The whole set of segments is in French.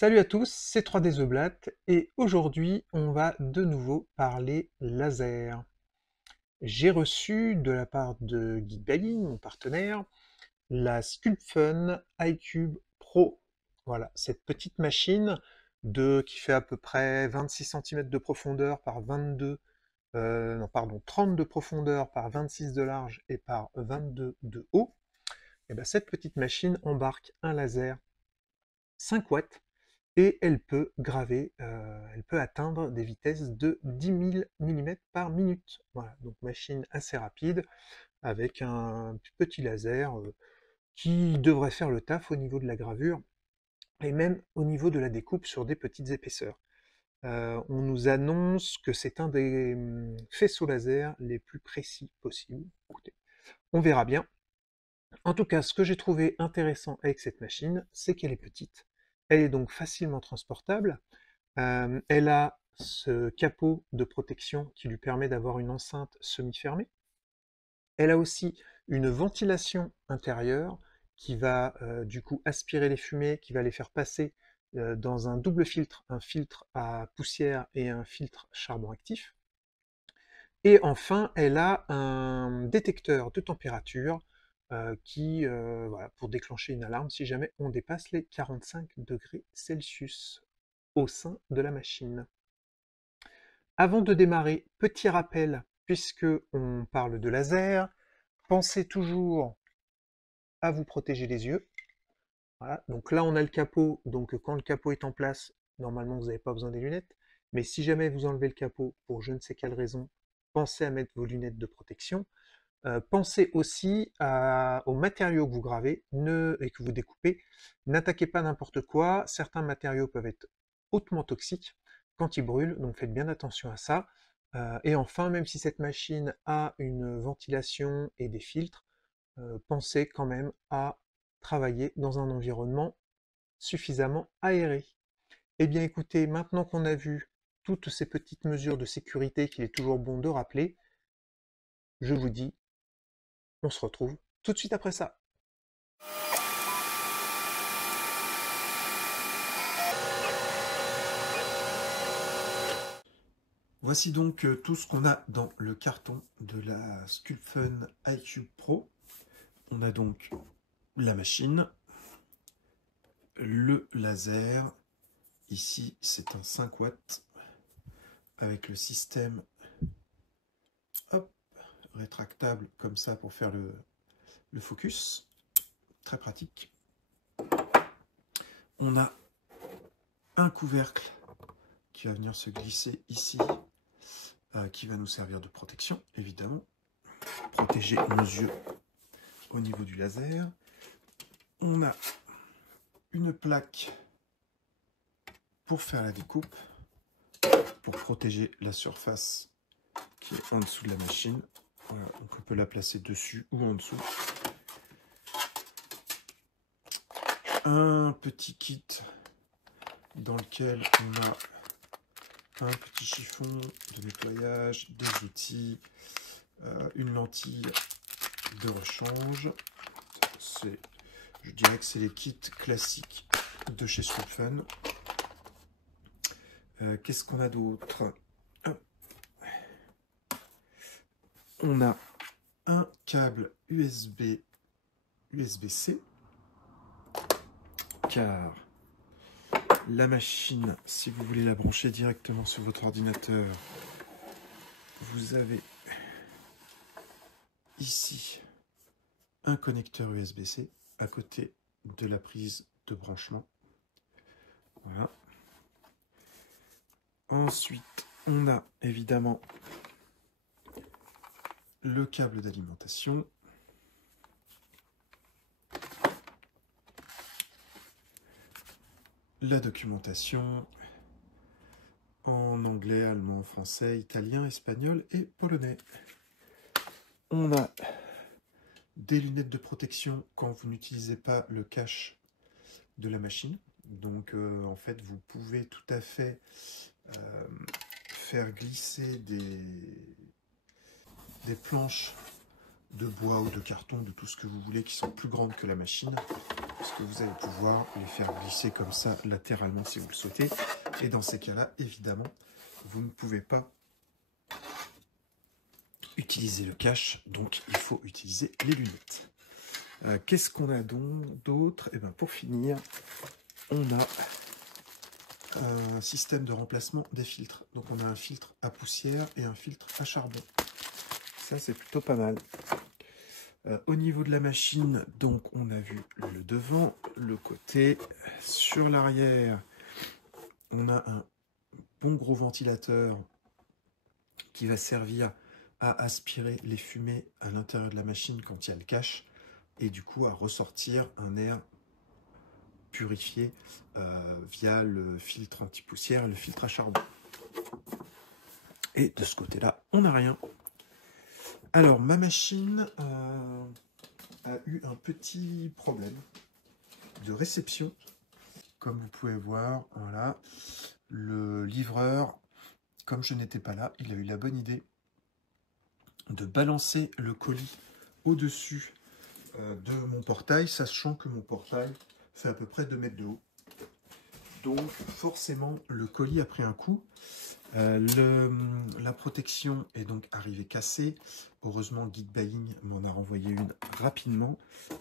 Salut à tous, c'est 3D The Blatt et aujourd'hui on va de nouveau parler laser. J'ai reçu de la part de Geekbagging, mon partenaire, la Sculpfun iCube Pro. Voilà, cette petite machine qui fait à peu près 26 cm de profondeur par 30 de profondeur par 26 de large et par 22 de haut. Et bien, cette petite machine embarque un laser 5 watts et elle peut graver, elle peut atteindre des vitesses de 10 000 mm par minute. Voilà, donc machine assez rapide avec un petit laser qui devrait faire le taf au niveau de la gravure et même au niveau de la découpe sur des petites épaisseurs. On nous annonce que c'est un des faisceaux laser les plus précis possibles. Écoutez, on verra bien. En tout cas, ce que j'ai trouvé intéressant avec cette machine, c'est qu'elle est petite. Elle est donc facilement transportable. Elle a ce capot de protection qui lui permet d'avoir une enceinte semi-fermée. Elle a aussi une ventilation intérieure qui va du coup aspirer les fumées, qui va les faire passer dans un double filtre, un filtre à poussière et un filtre charbon actif. Et enfin, elle a un détecteur de température voilà, pour déclencher une alarme si jamais on dépasse les 45 degrés Celsius au sein de la machine. Avant de démarrer, petit rappel, puisque on parle de laser, pensez toujours à vous protéger les yeux. Voilà. Donc là, on a le capot, donc quand le capot est en place, normalement, vous n'avez pas besoin des lunettes. Mais si jamais vous enlevez le capot pour je ne sais quelle raison, pensez à mettre vos lunettes de protection. Pensez aussi aux matériaux que vous gravez et que vous découpez. N'attaquez pas n'importe quoi. Certains matériaux peuvent être hautement toxiques quand ils brûlent, donc faites bien attention à ça. Et enfin, même si cette machine a une ventilation et des filtres, pensez quand même à travailler dans un environnement suffisamment aéré. Eh bien écoutez, maintenant qu'on a vu toutes ces petites mesures de sécurité qu'il est toujours bon de rappeler, je vous dis, on se retrouve tout de suite après ça. Voici donc tout ce qu'on a dans le carton de la Sculpfun iCube Pro. On a donc la machine, le laser. Ici, c'est un 5 watts avec le système hop, rétractable comme ça pour faire le focus. Très pratique. On a un couvercle qui va venir se glisser ici, qui va nous servir de protection, évidemment. Protéger nos yeux au niveau du laser. On a une plaque pour faire la découpe, pour protéger la surface qui est en dessous de la machine. Voilà, donc on peut la placer dessus ou en dessous. Un petit kit dans lequel on a un petit chiffon de nettoyage, des outils, une lentille de rechange. Je dirais que c'est les kits classiques de chez Sculpfun. Qu'est-ce qu'on a d'autre? On a un câble USB-C, car la machine, si vous voulez la brancher directement sur votre ordinateur, vous avez ici un connecteur USB-C à côté de la prise de branchement. Voilà. Ensuite, on a évidemment le câble d'alimentation. La documentation en anglais, allemand, français, italien, espagnol et polonais. On a des lunettes de protection quand vous n'utilisez pas le cache de la machine. Donc en fait, vous pouvez tout à fait faire glisser des planches de bois ou de carton, de tout ce que vous voulez, qui sont plus grandes que la machine. parce que vous allez pouvoir les faire glisser comme ça latéralement si vous le souhaitez. Et dans ces cas-là, évidemment, vous ne pouvez pas utiliser le cache, donc il faut utiliser les lunettes. Qu'est-ce qu'on a d'autre? Et bien pour finir, on a un système de remplacement des filtres. Donc on a un filtre à poussière et un filtre à charbon. Ça c'est plutôt pas mal. Au niveau de la machine, donc on a vu le devant, le côté. Sur l'arrière, on a un bon gros ventilateur qui va servir à aspirer les fumées à l'intérieur de la machine quand il y a le cache, et du coup à ressortir un air purifié via le filtre anti-poussière et le filtre à charbon. Et de ce côté-là, on n'a rien. Alors, ma machine a eu un petit problème de réception. Comme vous pouvez voir, voilà, le livreur, comme je n'étais pas là, il a eu la bonne idée de balancer le colis au-dessus de mon portail, sachant que mon portail fait à peu près 2 mètres de haut. Donc forcément, le colis a pris un coup. La protection est donc arrivée cassée. Heureusement, Geek Buying m'en a renvoyé une rapidement.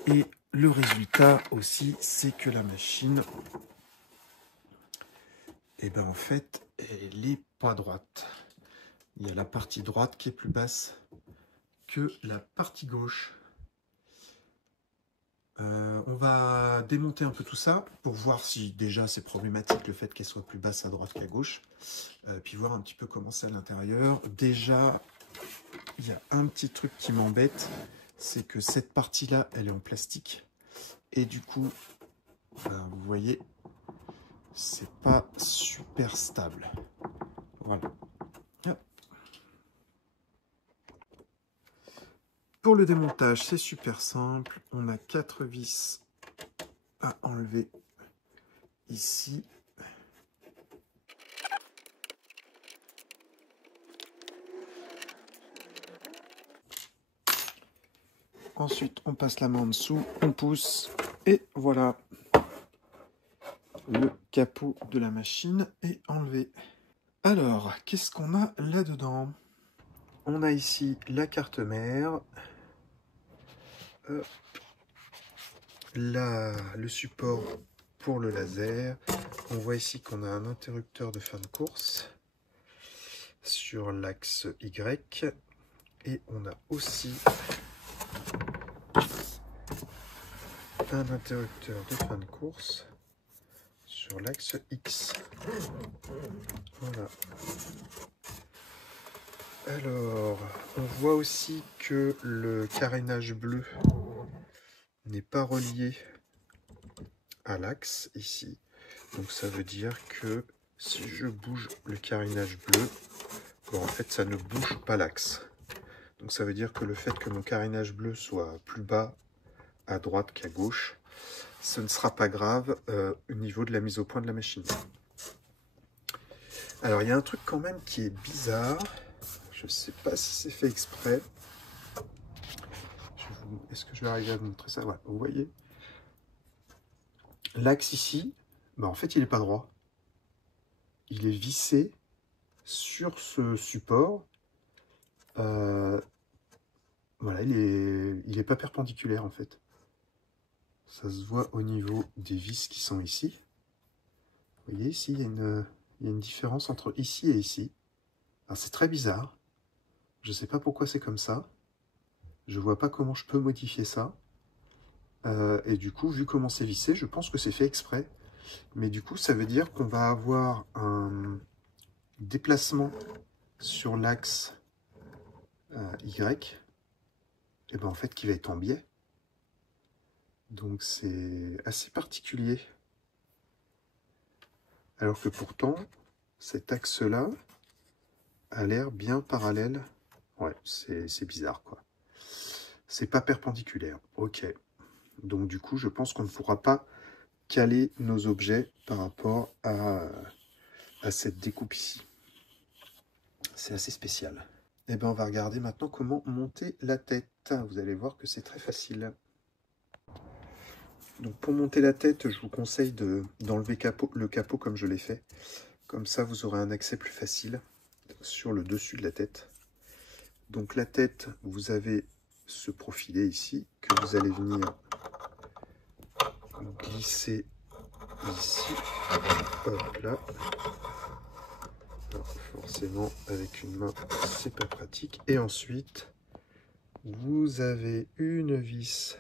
Et le résultat aussi, c'est que la machine, eh ben en fait, elle n'est pas droite. Il y a la partie droite qui est plus basse que la partie gauche. On va démonter un peu tout ça pour voir si déjà c'est problématique le fait qu'elle soit plus basse à droite qu'à gauche. Puis voir un petit peu comment c'est à l'intérieur. Déjà, il y a un petit truc qui m'embête, c'est que cette partie-là, elle est en plastique. Et du coup, vous voyez, c'est pas super stable. Voilà. Hop. Pour le démontage, c'est super simple. On a 4 vis à enlever ici. Ensuite, on passe la main en dessous, on pousse, et voilà. Le capot de la machine est enlevé. Alors, qu'est-ce qu'on a là-dedans? On a ici la carte mère. Là, le support pour le laser. On voit ici qu'on a un interrupteur de fin de course sur l'axe Y. Et on a aussi un interrupteur de fin de course sur l'axe X. Voilà. Alors, on voit aussi que le carénage bleu n'est pas relié à l'axe ici. Donc ça veut dire que si je bouge le carénage bleu, bon, en fait ça ne bouge pas l'axe. Donc ça veut dire que le fait que mon carénage bleu soit plus bas à droite qu'à gauche, ce ne sera pas grave au niveau de la mise au point de la machine. Alors il y a un truc quand même qui est bizarre. Je ne sais pas si c'est fait exprès. Est-ce que je vais arriver à vous montrer ça? Ouais, vous voyez, l'axe ici, bah en fait il n'est pas droit. Il est vissé sur ce support. Voilà, il est pas perpendiculaire en fait. Ça se voit au niveau des vis qui sont ici. Vous voyez ici, il y a une différence entre ici et ici. Alors c'est très bizarre. Je ne sais pas pourquoi c'est comme ça. Je vois pas comment je peux modifier ça. Et du coup, vu comment c'est vissé, je pense que c'est fait exprès. Mais du coup, ça veut dire qu'on va avoir un déplacement sur l'axe Y, et ben en fait qui va être en biais. Donc c'est assez particulier. Alors que pourtant, cet axe-là a l'air bien parallèle. Ouais, c'est bizarre quoi. C'est pas perpendiculaire. Ok. Donc du coup, je pense qu'on ne pourra pas caler nos objets par rapport à cette découpe ici. C'est assez spécial. Et bien on va regarder maintenant comment monter la tête. Vous allez voir que c'est très facile. Donc pour monter la tête, je vous conseille d'enlever le capot comme je l'ai fait. Comme ça, vous aurez un accès plus facile sur le dessus de la tête. Donc la tête, vous avez ce profilé ici que vous allez venir glisser ici. Hop là. Alors, forcément, avec une main, c'est pas pratique. Et ensuite, vous avez une vis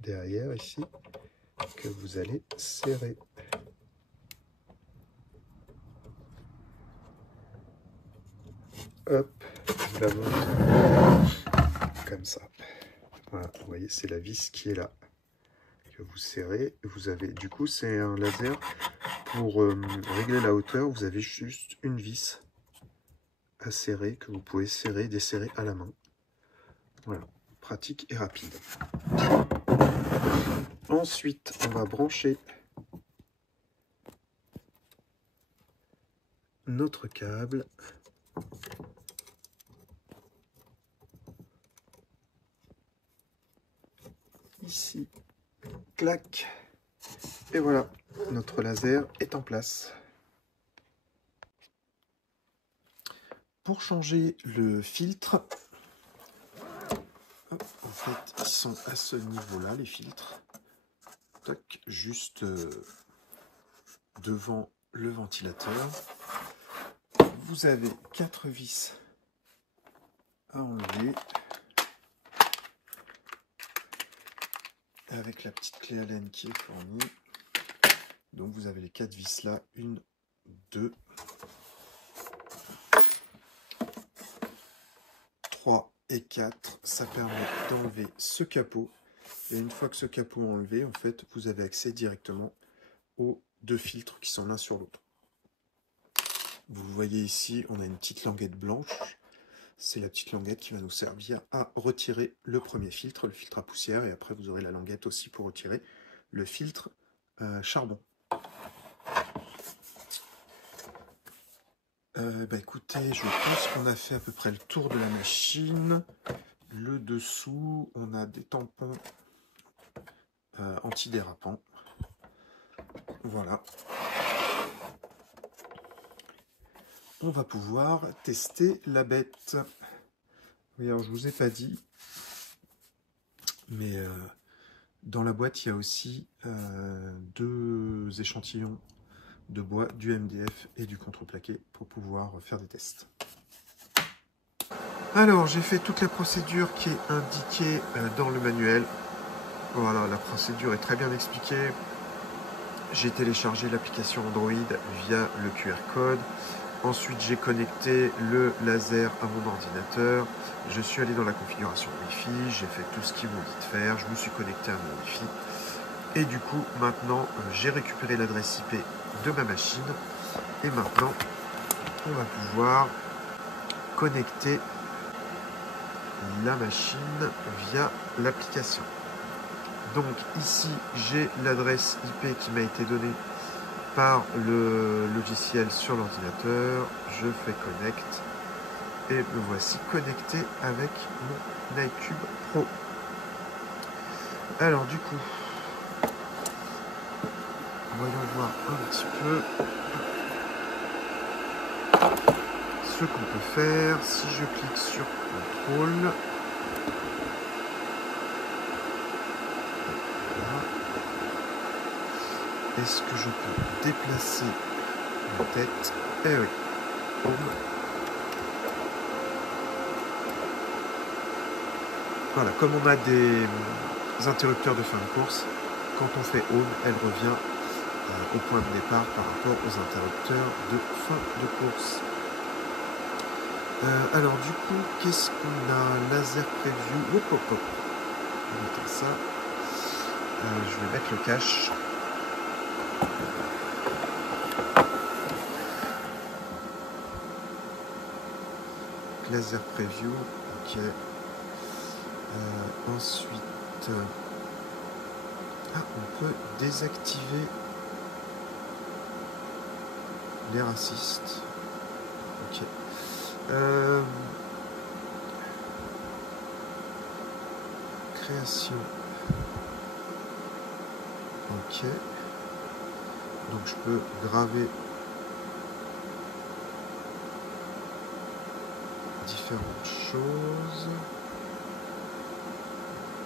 derrière ici que vous allez serrer. Hop, vous la montez comme ça. Voilà, vous voyez, c'est la vis qui est là que vous serrez. Vous avez, du coup, c'est un laser pour régler la hauteur. Vous avez juste une vis à serrer que vous pouvez serrer, desserrer à la main. Voilà, pratique et rapide. Ensuite, on va brancher notre câble. Ici, clac. Et voilà, notre laser est en place. Pour changer le filtre, hop, en fait, ils sont à ce niveau-là, les filtres. Toc, juste devant le ventilateur. Vous avez 4 vis à enlever. Avec la petite clé Allen qui est fournie. Donc vous avez les 4 vis là. 1, 2, 3 et 4. Ça permet d'enlever ce capot. Et une fois que ce capot est enlevé, en fait, vous avez accès directement aux 2 filtres qui sont l'un sur l'autre. Vous voyez ici, on a une petite languette blanche. C'est la petite languette qui va nous servir à retirer le premier filtre, le filtre à poussière. Et après, vous aurez la languette aussi pour retirer le filtre charbon. Écoutez, je pense qu'on a fait à peu près le tour de la machine. Le dessous, on a des tampons antidérapants. Voilà. On va pouvoir tester la bête. Oui, alors je vous ai pas dit, mais dans la boîte, il y a aussi 2 échantillons de bois, du MDF et du contreplaqué pour pouvoir faire des tests. Alors, j'ai fait toute la procédure qui est indiquée dans le manuel. Voilà, la procédure est très bien expliquée. J'ai téléchargé l'application Android via le QR code. Ensuite, j'ai connecté le laser à mon ordinateur. Je suis allé dans la configuration Wi-Fi. J'ai fait tout ce qu'ils m'ont dit de faire. Je me suis connecté à mon Wi-Fi. Et du coup, maintenant, j'ai récupéré l'adresse IP de ma machine. Et maintenant, on va pouvoir connecter la machine via l'application. Donc ici, j'ai l'adresse IP qui m'a été donnée par le logiciel sur l'ordinateur. Je fais connect et me voici connecté avec mon iCube Pro. Alors du coup, voyons voir un petit peu ce qu'on peut faire. Si je clique sur contrôle, est-ce que je peux déplacer ma tête? Eh oui. Home. Voilà, comme on a des interrupteurs de fin de course, quand on fait home, elle revient au point de départ par rapport aux interrupteurs de fin de course. Alors du coup, qu'est-ce qu'on a? Laser preview. Hop, hop, hop. On va mettre ça. Je vais mettre le cache. Laser preview, ok. Ensuite, on peut désactiver l'air assist. Ok. Création. Ok. Donc je peux graver différentes choses.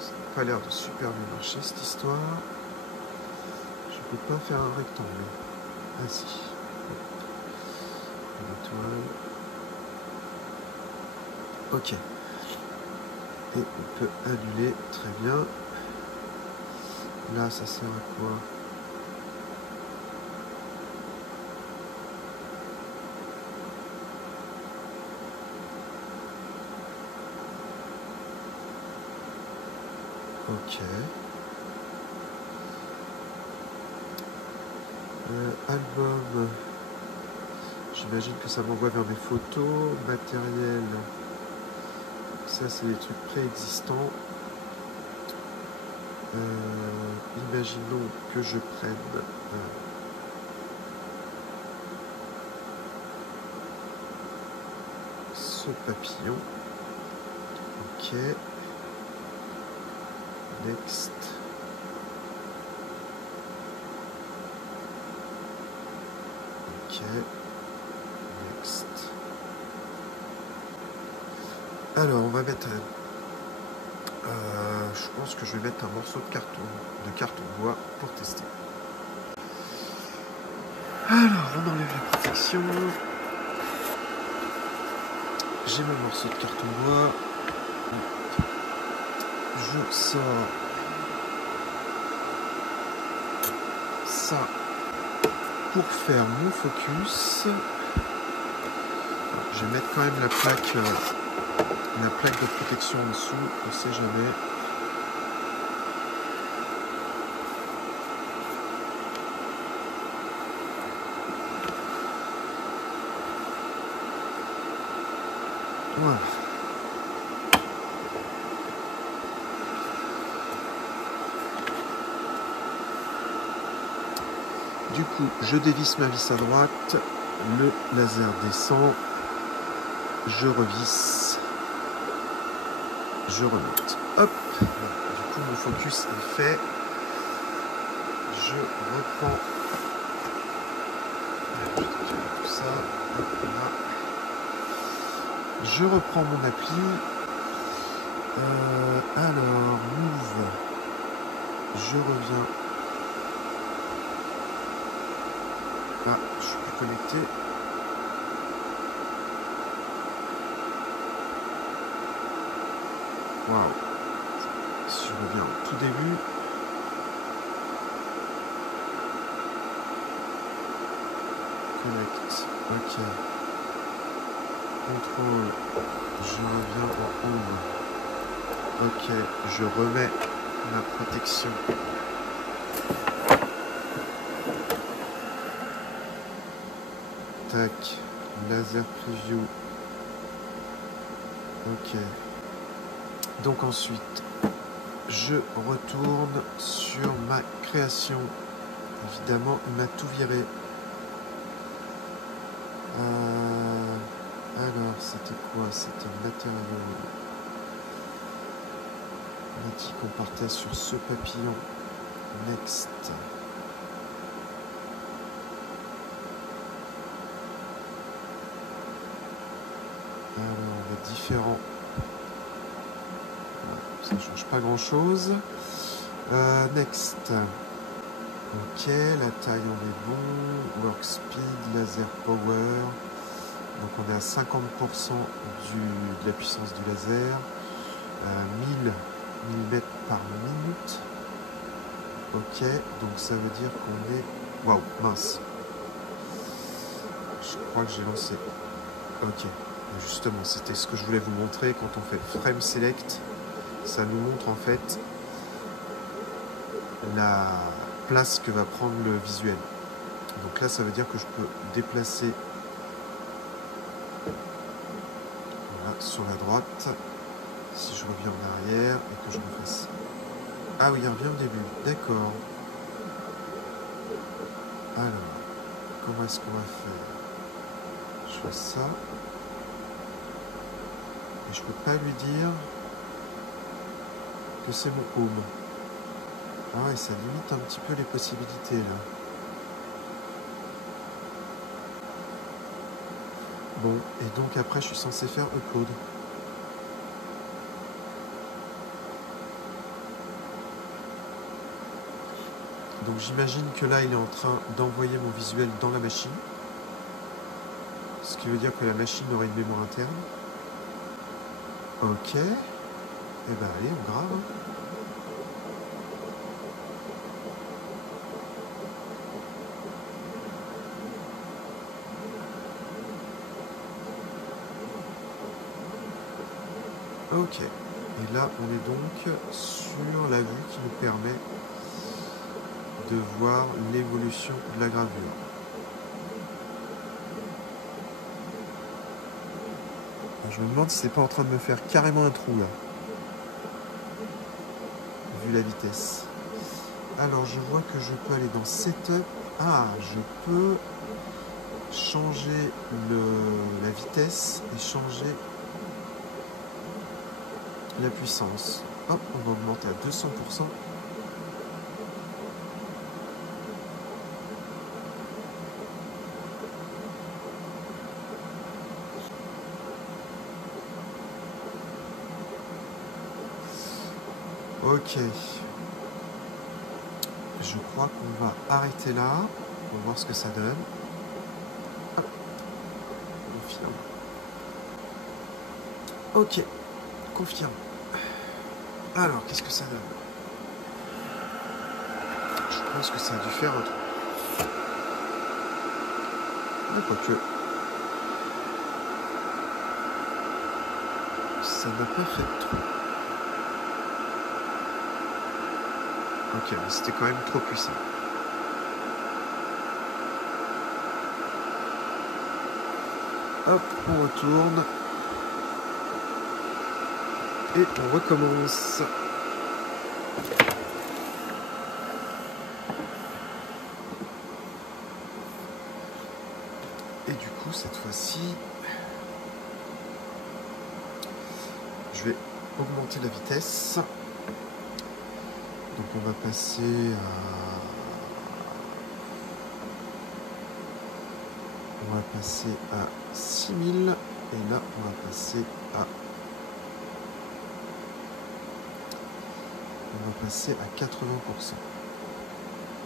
Ça n'a pas l'air de super bien marcher cette histoire. Je peux pas faire un rectangle. Ah si. Une étoile. Ok. Et on peut annuler. Très bien. Là, ça sert à quoi? Ok. Album. J'imagine que ça m'envoie vers mes photos. Matériel. Ça, c'est des trucs préexistants. Imaginons que je prenne ce papillon. Ok. Next. Ok. Next. Alors, on va mettre je pense que je vais mettre un morceau de carton bois pour tester. Alors, on enlève la protection. J'ai mon morceau de carton bois. Je sors ça pour faire mon focus. Je vais mettre quand même la plaque de protection en dessous, on ne sait jamais. Voilà. Du coup, je dévisse ma vis à droite, le laser descend, je revisse, je remonte. Hop, du coup mon focus est fait. Je reprends tout ça. Là. Je reprends mon appli. Alors, move. Je reviens. Ah, je suis plus connecté. Waouh. Si je reviens au tout début. Connect. Ok. Contrôle. Je reviens en home. Ok. Je remets ma protection. Tac. Laser preview. Ok. Donc ensuite, je retourne sur ma création. Évidemment, il m'a tout viré. Alors, c'était quoi? C'était matériel. On a dit qu'on partait sur ce papillon. Next. Alors, on va différent. Ça ne change pas grand chose. Next. Ok, la taille on est bon. Work speed, laser power. Donc on est à 50% de la puissance du laser. 1000 mm par minute. Ok, donc ça veut dire qu'on est... Waouh, mince. Je crois que j'ai lancé. Ok, justement, c'était ce que je voulais vous montrer. Quand on fait frame select, ça nous montre en fait la place que va prendre le visuel. Donc là, ça veut dire que je peux déplacer voilà, sur la droite. Si je reviens en arrière et que je refasse... Ah oui, il revient au début. D'accord. Alors, comment est-ce qu'on va faire? Je fais ça. Et je peux pas lui dire que c'est mon home. Ah ouais, ça limite un petit peu les possibilités là. Bon, et donc après je suis censé faire upload. Donc j'imagine que là il est en train d'envoyer mon visuel dans la machine. Ce qui veut dire que la machine aurait une mémoire interne. Ok. Eh ben allez, on grave. Ok. Et là, on est donc sur la vue qui nous permet de voir l'évolution de la gravure. Je me demande si c'est pas en train de me faire carrément un trou là. Vu la vitesse. Alors, je vois que je peux aller dans Setup. Ah, je peux changer la vitesse et changer la puissance. Hop, on va augmenter à 200%. Ok. Je crois qu'on va arrêter là pour voir ce que ça donne. Hop. Confirme. Ok. Confirme. Alors, qu'est-ce que ça donne? Je pense que ça a dû faire un truc. Ouais, quoique. Ça n'a pas fait de trou. Ok, mais c'était quand même trop puissant. Hop, on retourne. Et on recommence. Et du coup, cette fois-ci, je vais augmenter la vitesse. Donc on va passer à 6000 et là on va passer à 80%.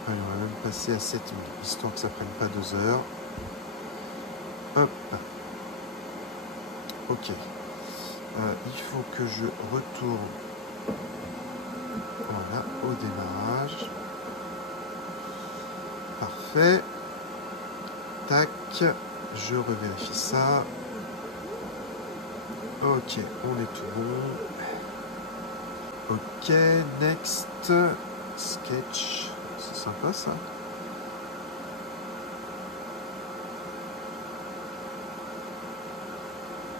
Allez, on va même passer à 7000 histoire que ça prenne pas 2 heures. Hop. Ok. Il faut que je retourne voilà, au démarrage. Parfait. Tac. Je revérifie ça. Ok, on est tout bon. Ok, next. Sketch. C'est sympa ça.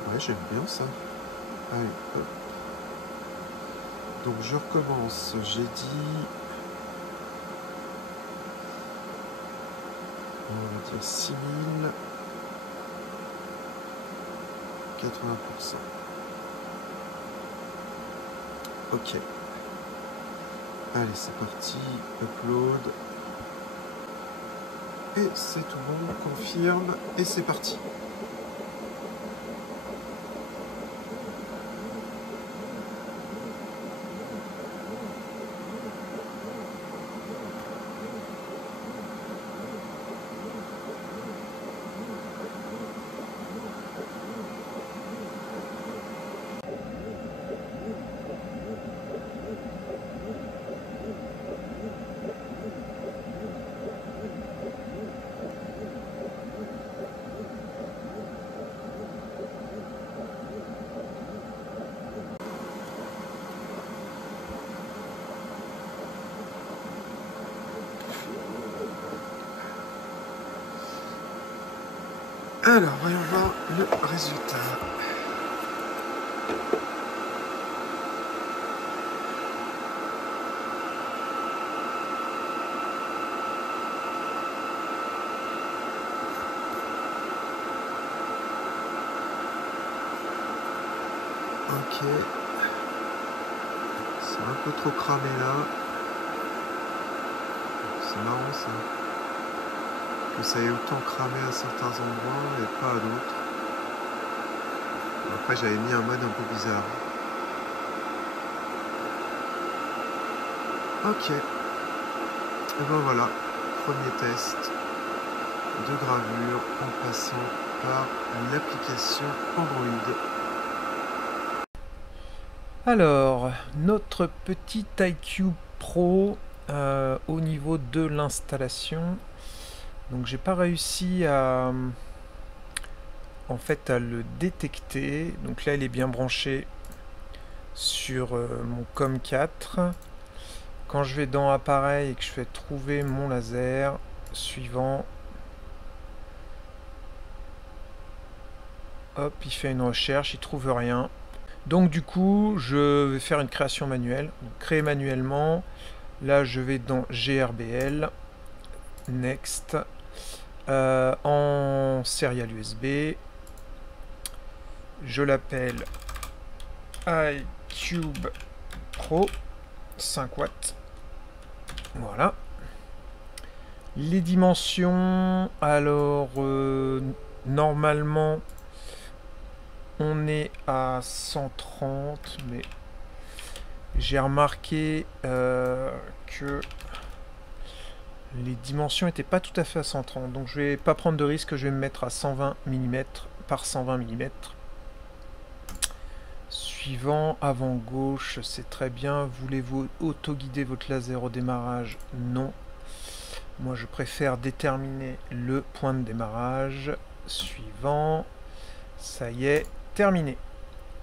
Ouais, j'aime bien ça. Allez, hop. Donc je recommence. J'ai dit... On va dire 6000. 80%. Ok. Allez, c'est parti. Upload. Et c'est tout bon. Confirme. Et c'est parti. Alors, voyons voir le résultat. Ok. C'est un peu trop cramé là. c'est marrant ça. Que ça ait autant cramé à certains endroits et pas à d'autres. Après j'avais mis un mode un peu bizarre. Ok. Et ben voilà, premier test de gravure en passant par l'application Android. Alors, notre petit iCube Pro au niveau de l'installation. Donc j'ai pas réussi à en fait à le détecter. Donc là il est bien branché sur mon COM 4. Quand je vais dans appareil et que je fais trouver mon laser suivant, hop, il fait une recherche, il trouve rien. Donc du coup, je vais faire une création manuelle. Donc, créer manuellement. Là, je vais dans GRBL, Next, en serial USB. Je l'appelle iCube Pro 5 watts. Voilà. Les dimensions, alors normalement on est à 130, mais j'ai remarqué que les dimensions n'étaient pas tout à fait à 130, donc je vais pas prendre de risque, je vais me mettre à 120 mm par 120 mm. Suivant, avant gauche, c'est très bien. Voulez-vous auto-guider votre laser au démarrage? Non. Moi, je préfère déterminer le point de démarrage. Suivant. Ça y est, terminé.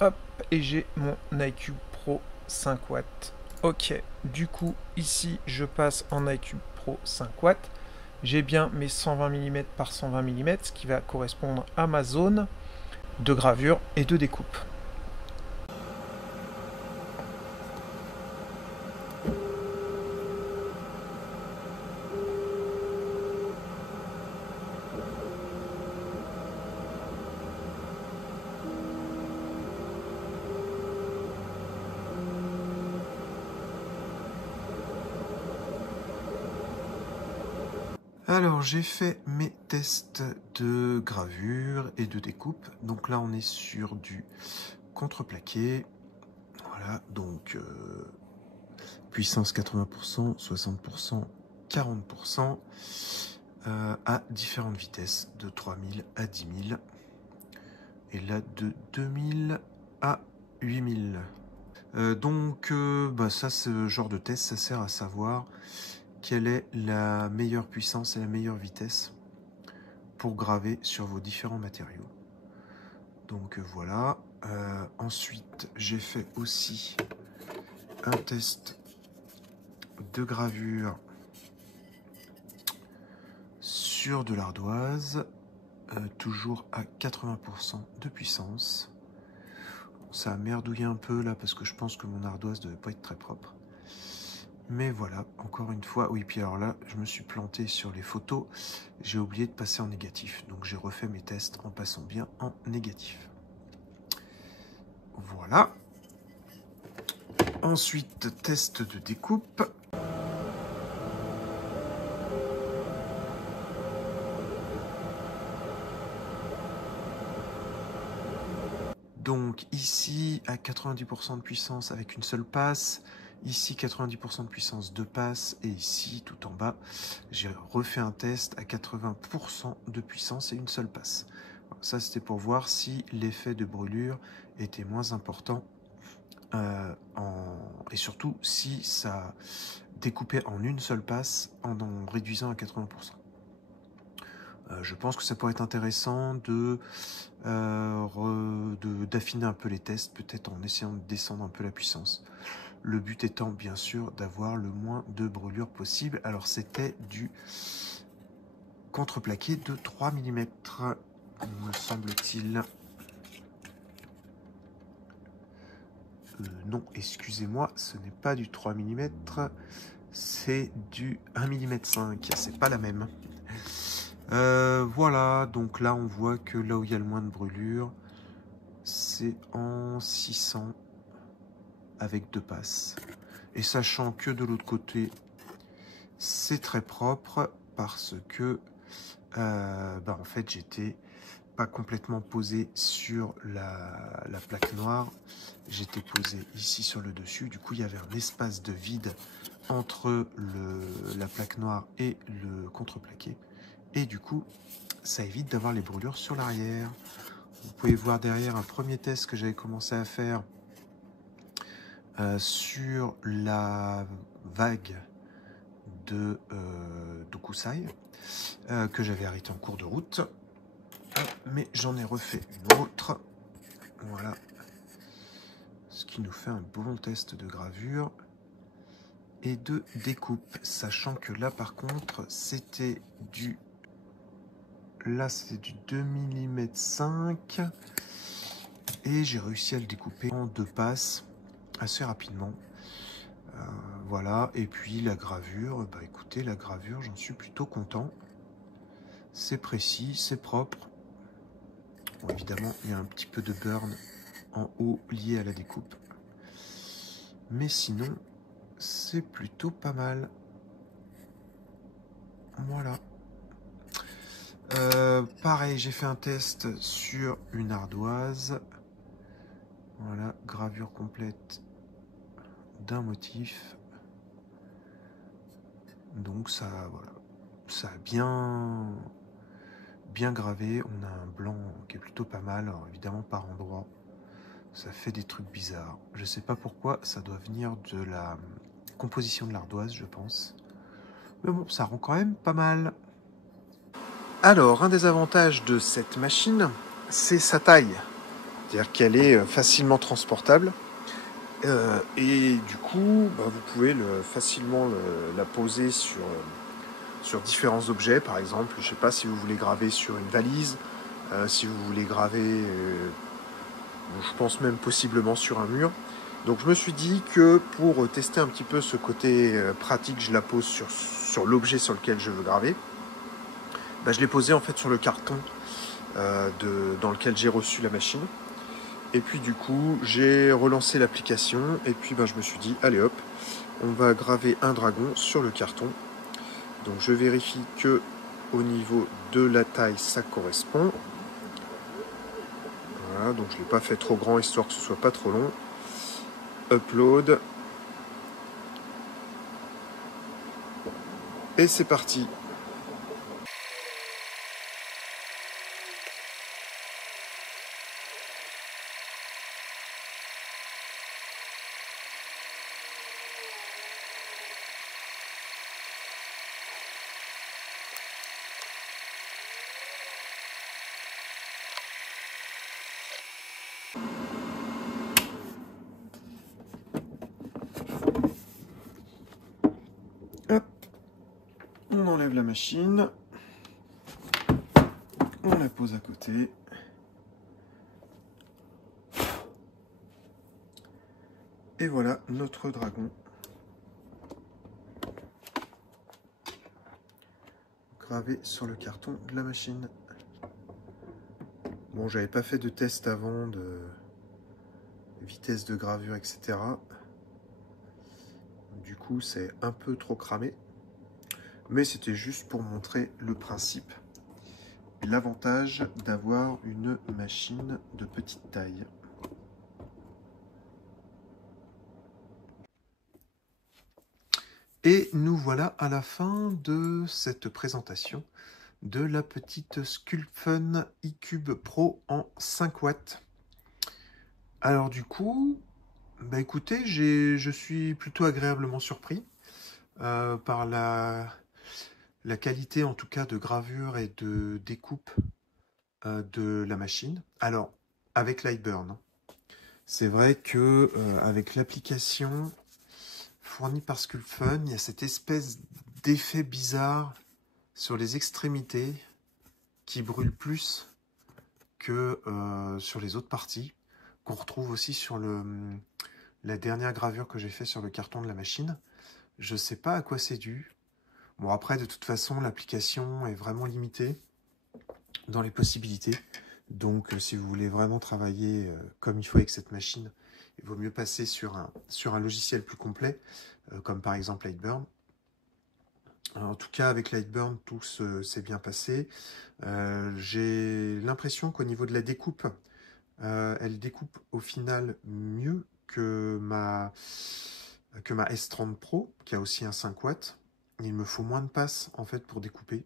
Hop, et j'ai mon iCube Pro 5 watts. Ok, du coup, ici, je passe en iCube Pro 5 watts. J'ai bien mes 120 mm par 120 mm, ce qui va correspondre à ma zone de gravure et de découpe. Alors j'ai fait mes tests de gravure et de découpe. Donc là on est sur du contreplaqué. Voilà, donc puissance 80%, 60%, 40% à différentes vitesses, de 3000 à 10 000. Et là de 2000 à 8000. Donc ça, ce genre de test, ça sert à savoir quelle est la meilleure puissance et la meilleure vitesse pour graver sur vos différents matériaux. Donc voilà. Ensuite, j'ai fait aussi un test de gravure sur de l'ardoise, toujours à 80% de puissance. Ça a merdouillé un peu là parce que je pense que mon ardoise devait pas être très propre. Mais voilà, encore une fois, oui, puis alors là, je me suis planté sur les photos, j'ai oublié de passer en négatif, donc j'ai refait mes tests en passant bien en négatif. Voilà. Ensuite, test de découpe. Donc ici, à 90% de puissance avec une seule passe. Ici, 90% de puissance, 2 passes. Et ici, tout en bas, j'ai refait un test à 80% de puissance et une seule passe. Ça, c'était pour voir si l'effet de brûlure était moins important. Et surtout, si ça découpait en une seule passe en réduisant à 80%. Je pense que ça pourrait être intéressant d'affiner un peu les tests, peut-être en essayant de descendre un peu la puissance. Le but étant bien sûr d'avoir le moins de brûlures possible. Alors c'était du contreplaqué de 3 mm, me semble-t-il. Non, excusez-moi, ce n'est pas du 3 mm, c'est du 1 mm 5, c'est pas la même. Voilà, donc là on voit que là où il y a le moins de brûlure, c'est en 600 avec 2 passes. Et sachant que de l'autre côté, c'est très propre parce que en fait j'étais pas complètement posé sur la plaque noire, j'étais posé ici sur le dessus, du coup il y avait un espace de vide entre la plaque noire et le contreplaqué, et du coup ça évite d'avoir les brûlures sur l'arrière. Vous pouvez voir derrière un premier test que j'avais commencé à faire sur la vague de Kusai, que j'avais arrêté en cours de route, mais j'en ai refait une autre, voilà, ce qui nous fait un bon test de gravure et de découpe, sachant que là par contre c'était du 2 mm 5 et j'ai réussi à le découper en 2 passes assez rapidement. Voilà, et puis la gravure, bah écoutez, la gravure, j'en suis plutôt content. C'est précis, c'est propre. Bon, évidemment, il y a un petit peu de burn en haut lié à la découpe. Mais sinon, c'est plutôt pas mal. Voilà. Pareil, j'ai fait un test sur une ardoise. Voilà, gravure complète d'un motif. Donc ça, voilà, ça a bien gravé. On a un blanc qui est plutôt pas mal. Alors évidemment par endroits, ça fait des trucs bizarres. Je sais pas pourquoi, ça doit venir de la composition de l'ardoise, je pense. Mais bon, ça rend quand même pas mal. Alors, un des avantages de cette machine, c'est sa taille. C'est-à-dire qu'elle est facilement transportable. Et du coup, vous pouvez facilement la poser sur différents objets. Par exemple, je ne sais pas si vous voulez graver sur une valise, si vous voulez graver, je pense même possiblement sur un mur. Donc je me suis dit que pour tester un petit peu ce côté pratique, je la pose sur l'objet sur lequel je veux graver. Je l'ai posé en fait sur le carton dans lequel j'ai reçu la machine. Et puis du coup, j'ai relancé l'application et puis je me suis dit, allez hop, on va graver un dragon sur le carton. Donc je vérifie que au niveau de la taille, ça correspond. Voilà, donc je ne l'ai pas fait trop grand, histoire que ce soit pas trop long. Upload. Et c'est parti. Hop. On enlève la machine. On la pose à côté. Et voilà notre dragon. Gravé sur le carton de la machine. Bon, j'avais pas fait de test avant de vitesse de gravure, etc. Du coup, c'est un peu trop cramé. Mais c'était juste pour montrer le principe. L'avantage d'avoir une machine de petite taille. Et nous voilà à la fin de cette présentation de la petite Sculpfun iCube Pro en 5 watts. Alors du coup, écoutez, je suis plutôt agréablement surpris par la qualité en tout cas de gravure et de découpe de la machine. Alors, avec Lightburn, c'est vrai que avec l'application fournie par Sculpfun, il y a cette espèce d'effet bizarre sur les extrémités qui brûle plus que sur les autres parties, qu'on retrouve aussi sur la dernière gravure que j'ai fait sur le carton de la machine. Je sais pas à quoi c'est dû. Bon, après, de toute façon, l'application est vraiment limitée dans les possibilités. Donc, si vous voulez vraiment travailler comme il faut avec cette machine, il vaut mieux passer sur un logiciel plus complet, comme par exemple Lightburn. En tout cas, avec Lightburn, tout s'est bien passé. J'ai l'impression qu'au niveau de la découpe, elle découpe au final mieux que ma S30 Pro, qui a aussi un 5 watts. Il me faut moins de passes en fait pour découper.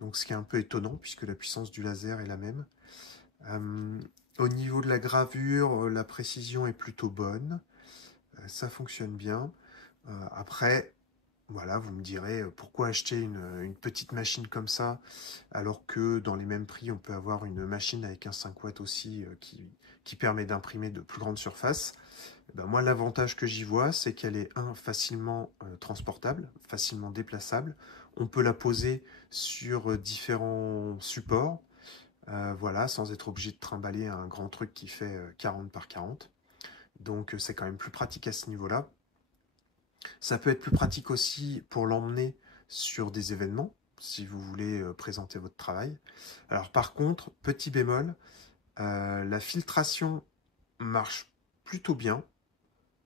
Donc ce qui est un peu étonnant puisque la puissance du laser est la même. Au niveau de la gravure, la précision est plutôt bonne. Ça fonctionne bien. Après, voilà, vous me direz pourquoi acheter une petite machine comme ça alors que dans les mêmes prix, on peut avoir une machine avec un 5 watts aussi qui permet d'imprimer de plus grandes surfaces. Ben moi, l'avantage que j'y vois, c'est qu'elle est facilement transportable, facilement déplaçable. On peut la poser sur différents supports, voilà, sans être obligé de trimballer un grand truc qui fait 40 par 40. Donc c'est quand même plus pratique à ce niveau-là. Ça peut être plus pratique aussi pour l'emmener sur des événements, si vous voulez présenter votre travail. Alors par contre, petit bémol, la filtration marche plutôt bien.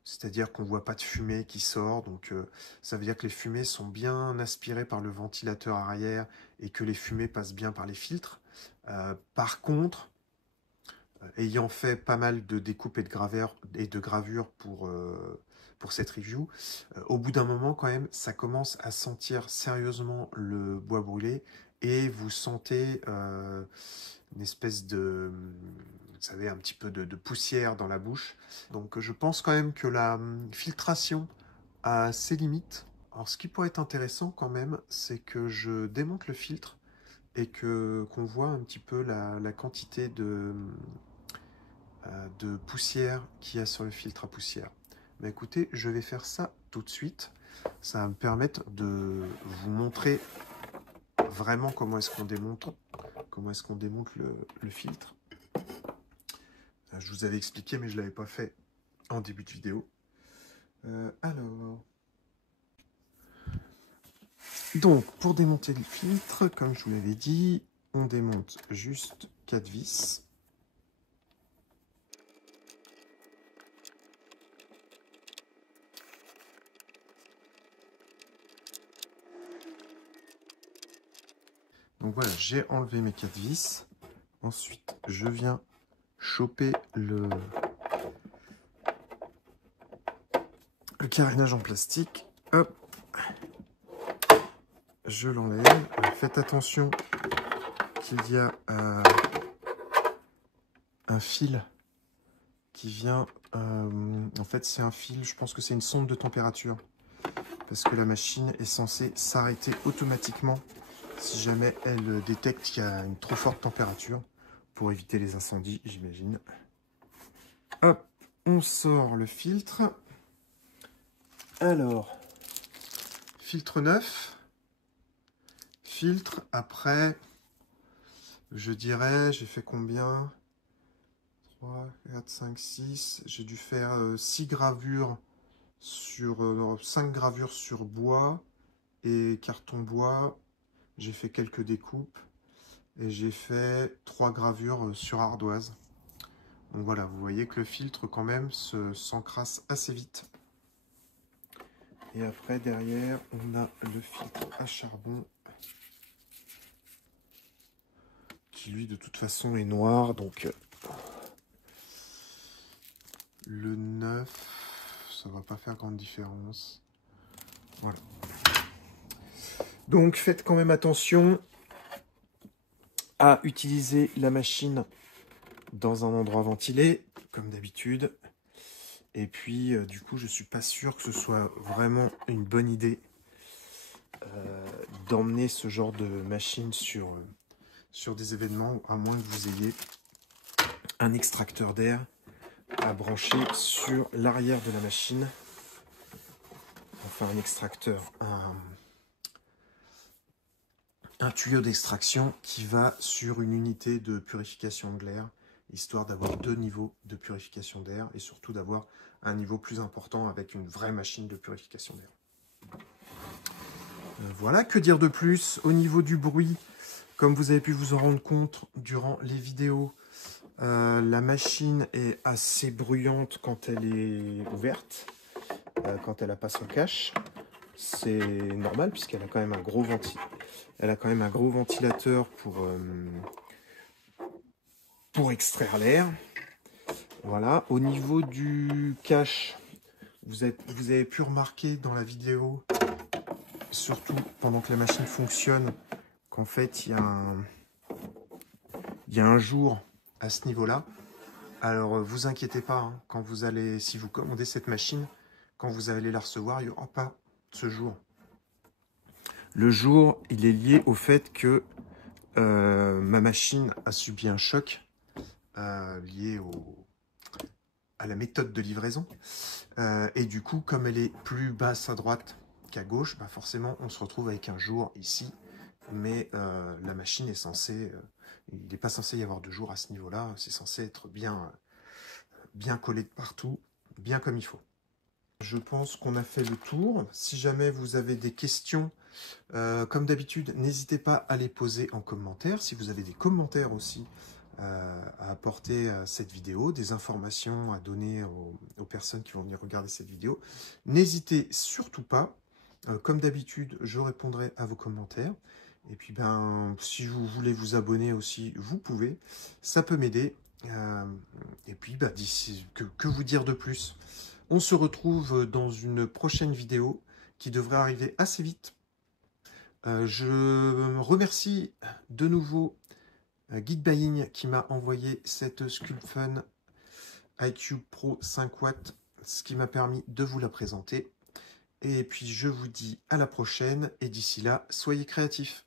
C'est-à-dire qu'on ne voit pas de fumée qui sort, donc ça veut dire que les fumées sont bien aspirées par le ventilateur arrière et que les fumées passent bien par les filtres. Par contre, ayant fait pas mal de découpes et de gravures pour cette review, au bout d'un moment quand même, ça commence à sentir sérieusement le bois brûlé et vous sentez une espèce de, vous savez, un petit peu de poussière dans la bouche. Donc je pense quand même que la filtration a ses limites. Alors ce qui pourrait être intéressant quand même, c'est que je démonte le filtre et qu'on voit un petit peu la quantité de poussière qu'il y a sur le filtre à poussière. Mais écoutez, je vais faire ça tout de suite. Ça va me permettre de vous montrer vraiment comment est-ce qu'on démonte, le filtre. Je vous avais expliqué, mais je ne l'avais pas fait en début de vidéo. Alors, donc pour démonter le filtre, comme je vous l'avais dit, on démonte juste 4 vis. Donc voilà, j'ai enlevé mes 4 vis. Ensuite, je viens choper le carénage en plastique. Hop, je l'enlève. Faites attention qu'il y a un fil qui vient... en fait, c'est un fil, je pense que c'est une sonde de température. Parce que la machine est censée s'arrêter automatiquement si jamais elle détecte qu'il y a une trop forte température. Pour éviter les incendies, j'imagine. Hop, on sort le filtre. Alors, filtre neuf. Filtre, après, je dirais, j'ai fait combien? 3, 4, 5, 6. J'ai dû faire 6 gravures sur 5 gravures sur bois et carton bois. J'ai fait quelques découpes et j'ai fait 3 gravures sur ardoise. Donc voilà, vous voyez que le filtre quand même s'encrasse assez vite. Et après derrière, on a le filtre à charbon qui lui de toute façon est noir, donc le 9, ça va pas faire grande différence. Voilà. Donc faites quand même attention à utiliser la machine dans un endroit ventilé, comme d'habitude. Et puis, du coup, je suis pas sûr que ce soit vraiment une bonne idée d'emmener ce genre de machine sur des événements, à moins que vous ayez un extracteur d'air à brancher sur l'arrière de la machine. Enfin, un extracteur, un tuyau d'extraction qui va sur une unité de purification de l'air, histoire d'avoir 2 niveaux de purification d'air et surtout d'avoir un niveau plus important avec une vraie machine de purification d'air. Voilà, que dire de plus? Au niveau du bruit, comme vous avez pu vous en rendre compte durant les vidéos, la machine est assez bruyante quand elle est ouverte, quand elle n'a pas son cache. c'est normal puisqu'elle a quand même un gros ventilateur pour extraire l'air. Voilà, au niveau du cache, vous avez pu remarquer dans la vidéo, surtout pendant que la machine fonctionne, qu'en fait il y a un jour à ce niveau-là. Alors vous inquiétez pas, hein, quand vous allez, si vous commandez cette machine, quand vous allez la recevoir, il n'y aura pas ce jour. Le jour, il est lié au fait que ma machine a subi un choc lié à la méthode de livraison. Et du coup, comme elle est plus basse à droite qu'à gauche, bah forcément, on se retrouve avec un jour ici. Mais la machine est censée... il n'est pas censé y avoir de jour à ce niveau-là. C'est censé être bien collé de partout, bien comme il faut. Je pense qu'on a fait le tour. Si jamais vous avez des questions, comme d'habitude, n'hésitez pas à les poser en commentaire. Si vous avez des commentaires aussi à apporter à cette vidéo, des informations à donner aux personnes qui vont venir regarder cette vidéo, n'hésitez surtout pas. Comme d'habitude, je répondrai à vos commentaires. Et puis, ben, si vous voulez vous abonner aussi, vous pouvez. Ça peut m'aider. Et puis, ben, d'ici, que vous dire de plus? On se retrouve dans une prochaine vidéo qui devrait arriver assez vite. Je remercie de nouveau Geekbuying qui m'a envoyé cette Sculpfun iCube Pro 5 watts, ce qui m'a permis de vous la présenter. Et puis je vous dis à la prochaine et d'ici là, soyez créatifs.